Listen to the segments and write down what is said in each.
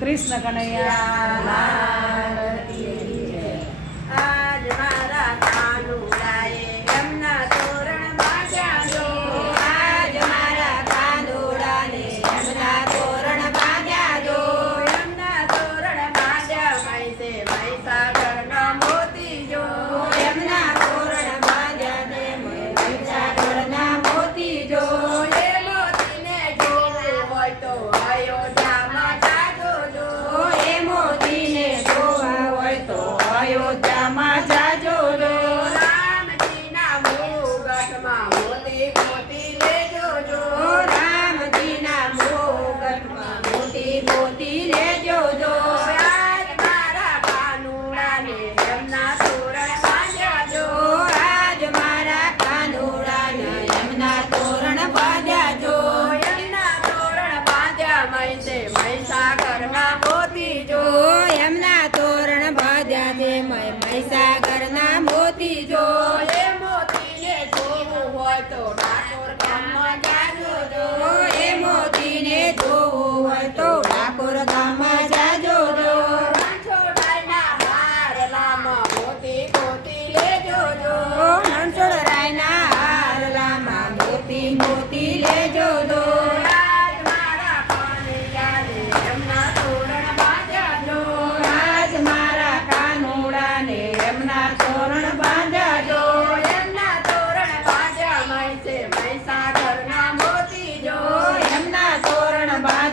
કૃષ્ણ કનૈયા.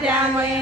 त्यामुळे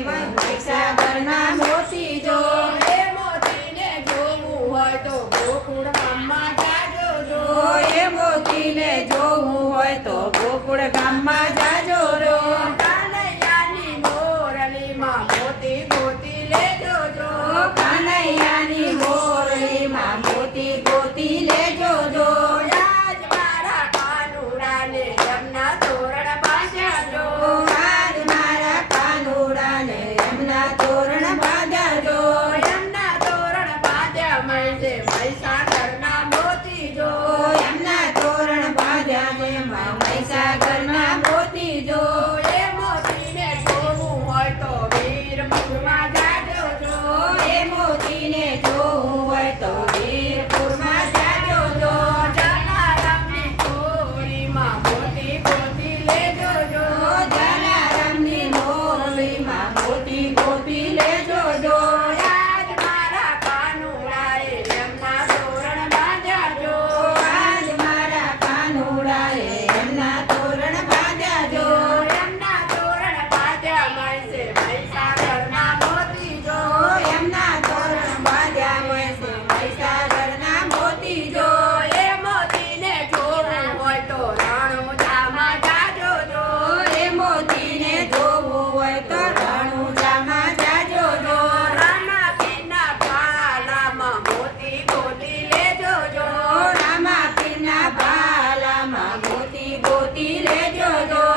Waisaga. 地来调调。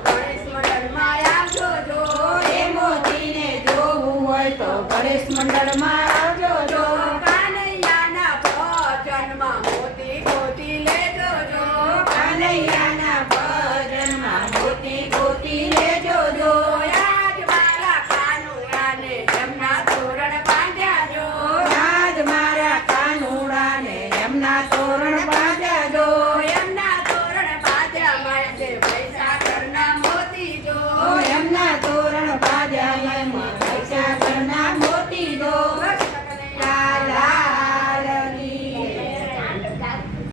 ગણેશ મંડળમાં આવજો તો એમોજીને જોવું હોય તો ગણેશ મંડળમાં આવજો જો.